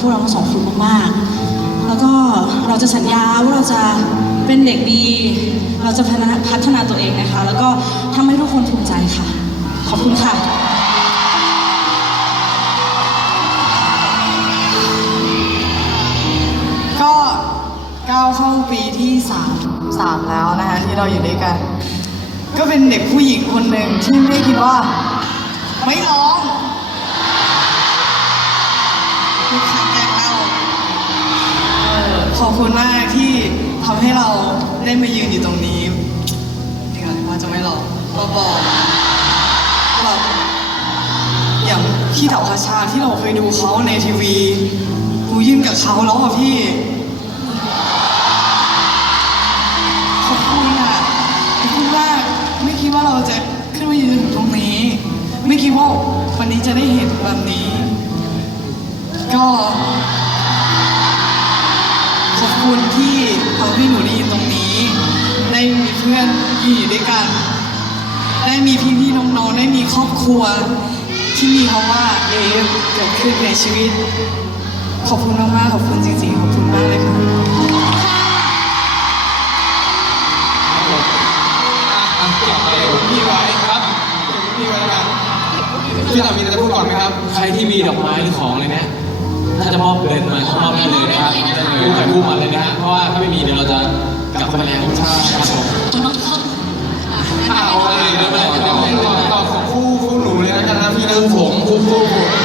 พวกเราทั้งสองคนมากๆ แล้วก็เราจะสัญญาว่าเราจะเป็นเด็กดี เราจะพัฒนาพัฒนาตัวเองนะคะ แล้วก็ทำให้ทุกคนภูมิใจค่ะ ขอบคุณค่ะ ก็ก้าวเข้าปีที่สามสามแล้วนะคะที่เราอยู่ด้วยกัน ก็เป็นเด็กผู้หญิงคนหนึ่งที่ไม่คิดว่า ไม่ร้องลูกค้าแกล้งเราเออ ขอบคุณมากที่ทำให้เราได้มายืนอยู่ตรงนี้ถึงอะไรว่าจะไม่ร้องก็บอกแบบอย่างพี่เต๋าคาชาที่เราเคยดูเขาในทีวีกูยืนกับเขาแล้วอะพี่ขอบคุณอะขอบคุณมากไม่คิดว่าเราจะขึ้นมายืนถึงตรงนี้ ไม่คิดว่าวันนี้จะได้เห็นแบบนี้ ก็ นอยู่ด้วยกัน ได้มีพี่พี่น้องๆได้มีครอบครัว ที่มีคำว่าเอฟเกิดขึ้นในชีวิต ขอบคุณมากๆขอบคุณจริงๆขอบคุณมากเลยค่ะพี่ไว้ครับพี่ไว้นะพี่ตามีอะไรจะพูดก่อนไหมครับ ใครที่มีดอกไม้หรือของเลยนะถ้าจะมอบเดินมาเขามอบได้เลยนะครับพูดไปพูดมาเลยนะฮะเพราะว่าถ้าไม่มีเดี๋ยวเราจะ povo.